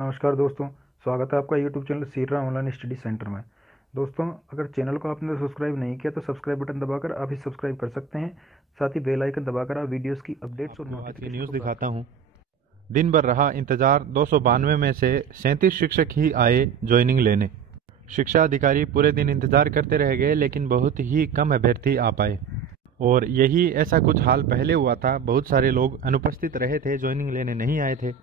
नमस्कार दोस्तों, स्वागत है आपका यूट्यूब चैनल सीरा ऑनलाइन स्टडी सेंटर में। दोस्तों, अगर चैनल को आपने सब्सक्राइब नहीं किया तो सब्सक्राइब बटन दबाकर आप ही सब्सक्राइब कर सकते हैं। साथ ही बेल आइकन दबाकर आप वीडियोस की अपडेट्स और आपको आज की नोटिफिकेशन न्यूज़ को प्राप्त दिखाता हूँ। दिन भर रहा इंतजार, 292 में से 37 शिक्षक ही आए ज्वाइनिंग लेने। शिक्षा अधिकारी पूरे दिन इंतजार करते रह गए, लेकिन बहुत ही कम अभ्यर्थी आ पाए। और यही ऐसा कुछ हाल पहले हुआ था। बहुत सारे लोग अनुपस्थित रहे थे, ज्वाइनिंग लेने नहीं आए थे।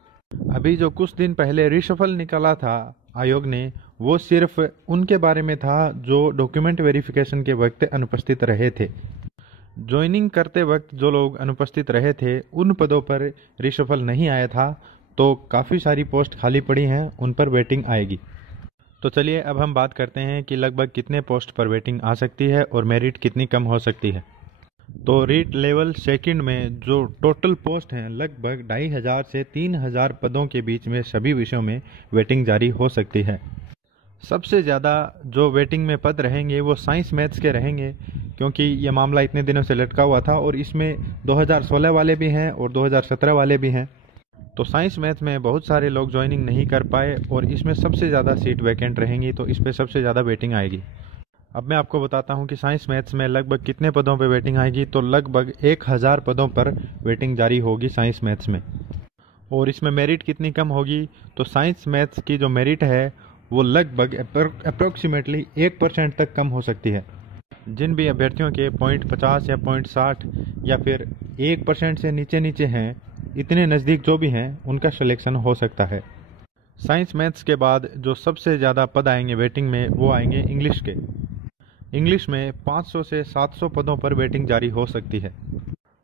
अभी जो कुछ दिन पहले रिशफल निकाला था आयोग ने, वो सिर्फ उनके बारे में था जो डॉक्यूमेंट वेरिफिकेशन के वक्त अनुपस्थित रहे थे। ज्वाइनिंग करते वक्त जो लोग अनुपस्थित रहे थे उन पदों पर रिशफल नहीं आया था, तो काफ़ी सारी पोस्ट खाली पड़ी हैं, उन पर वेटिंग आएगी। तो चलिए अब हम बात करते हैं कि लगभग कितने पोस्ट पर वेटिंग आ सकती है और मेरिट कितनी कम हो सकती है। तो रीट लेवल सेकंड में जो टोटल पोस्ट हैं, लगभग 2500 से 3000 पदों के बीच में सभी विषयों में वेटिंग जारी हो सकती है। सबसे ज़्यादा जो वेटिंग में पद रहेंगे वो साइंस मैथ्स के रहेंगे, क्योंकि ये मामला इतने दिनों से लटका हुआ था और इसमें 2016 वाले भी हैं और 2017 वाले भी हैं। तो साइंस मैथ्स में बहुत सारे लोग ज्वाइनिंग नहीं कर पाए और इसमें सबसे ज़्यादा सीट वैकेंट रहेंगी, तो इस पर सबसे ज़्यादा वेटिंग आएगी। अब मैं आपको बताता हूँ कि साइंस मैथ्स में लगभग कितने पदों पर वेटिंग आएगी। तो लगभग 1000 पदों पर वेटिंग जारी होगी साइंस मैथ्स में। और इसमें मेरिट कितनी कम होगी, तो साइंस मैथ्स की जो मेरिट है वो लगभग अप्रोक्सीमेटली 1% तक कम हो सकती है। जिन भी अभ्यर्थियों के .50 या .60 या फिर 1% से नीचे नीचे हैं, इतने नज़दीक जो भी हैं, उनका सिलेक्शन हो सकता है। साइंस मैथ्स के बाद जो सबसे ज़्यादा पद आएंगे वेटिंग में, वो आएंगे इंग्लिश के। इंग्लिश में 500 से 700 पदों पर वेटिंग जारी हो सकती है।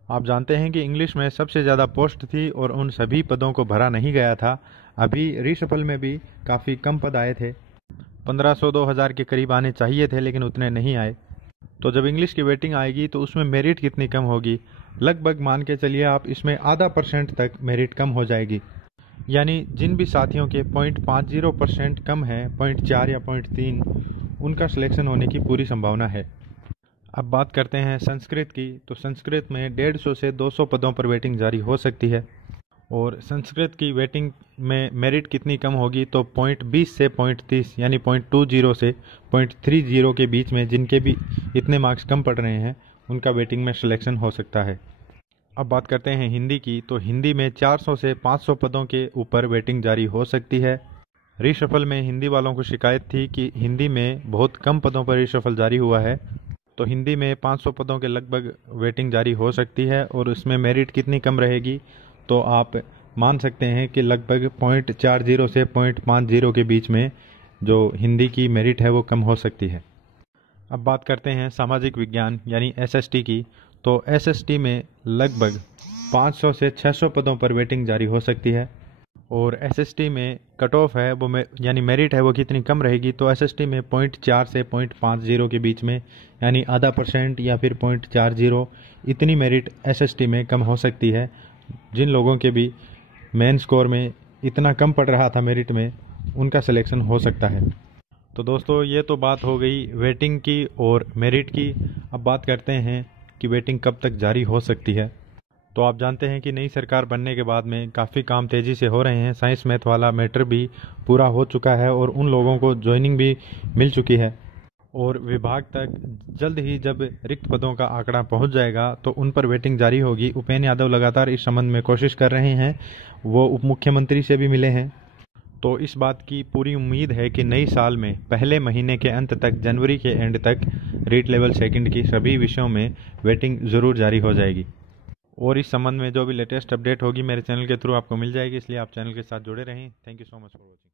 आप जानते हैं कि इंग्लिश में सबसे ज़्यादा पोस्ट थी और उन सभी पदों को भरा नहीं गया था। अभी रीशफल में भी काफ़ी कम पद आए थे, 1500-2000 के करीब आने चाहिए थे, लेकिन उतने नहीं आए। तो जब इंग्लिश की वेटिंग आएगी तो उसमें मेरिट कितनी कम होगी, लगभग मान के चलिए आप इसमें आधा % तक मेरिट कम हो जाएगी। यानी जिन भी साथियों के 0.50% कम है, 0.4 या 0.3, उनका सिलेक्शन होने की पूरी संभावना है। अब बात करते हैं संस्कृत की। तो संस्कृत में 150 से 200 पदों पर वेटिंग जारी हो सकती है। और संस्कृत की वेटिंग में मेरिट कितनी कम होगी, तो 0.20 से 0.30 यानी 0.20 से 0.30 के बीच में जिनके भी इतने मार्क्स कम पड़ रहे हैं, उनका वेटिंग में सिलेक्शन हो सकता है। अब बात करते हैं हिंदी की। तो हिंदी में 400 से 500 पदों के ऊपर वेटिंग जारी हो सकती है। रीशफल में हिंदी वालों को शिकायत थी कि हिंदी में बहुत कम पदों पर रीशफल जारी हुआ है, तो हिंदी में 500 पदों के लगभग वेटिंग जारी हो सकती है। और उसमें मेरिट कितनी कम रहेगी, तो आप मान सकते हैं कि लगभग 0.40 से 0.50 के बीच में जो हिंदी की मेरिट है वो कम हो सकती है। अब बात करते हैं सामाजिक विज्ञान यानी एसएसटी की। तो एसएसटी में लगभग 500 से 600 पदों पर वेटिंग जारी हो सकती है। और एसएसटी में कट ऑफ है वो यानी मेरिट है वो कितनी कम रहेगी, तो एसएसटी में 0.4 से 0.50 के बीच में, यानी आधा % या फिर 0.40, इतनी मेरिट एसएसटी में कम हो सकती है। जिन लोगों के भी मेन स्कोर में इतना कम पड़ रहा था मेरिट में, उनका सिलेक्शन हो सकता है। तो दोस्तों, ये तो बात हो गई वेटिंग की और मेरिट की। अब बात करते हैं कि वेटिंग कब तक जारी हो सकती है। तो आप जानते हैं कि नई सरकार बनने के बाद में काफ़ी काम तेज़ी से हो रहे हैं। साइंस मैथ वाला मैटर भी पूरा हो चुका है और उन लोगों को ज्वाइनिंग भी मिल चुकी है। और विभाग तक जल्द ही जब रिक्त पदों का आंकड़ा पहुंच जाएगा तो उन पर वेटिंग जारी होगी। उपेंद्र यादव लगातार इस संबंध में कोशिश कर रहे हैं, वो उप मुख्यमंत्री से भी मिले हैं। तो इस बात की पूरी उम्मीद है कि नई साल में पहले महीने के अंत तक, जनवरी के एंड तक, रीट लेवल सेकंड की सभी विषयों में वेटिंग ज़रूर जारी हो जाएगी। और इस संबंध में जो भी लेटेस्ट अपडेट होगी मेरे चैनल के थ्रू आपको मिल जाएगी, इसलिए आप चैनल के साथ जुड़े रहें। Thank you so much for watching.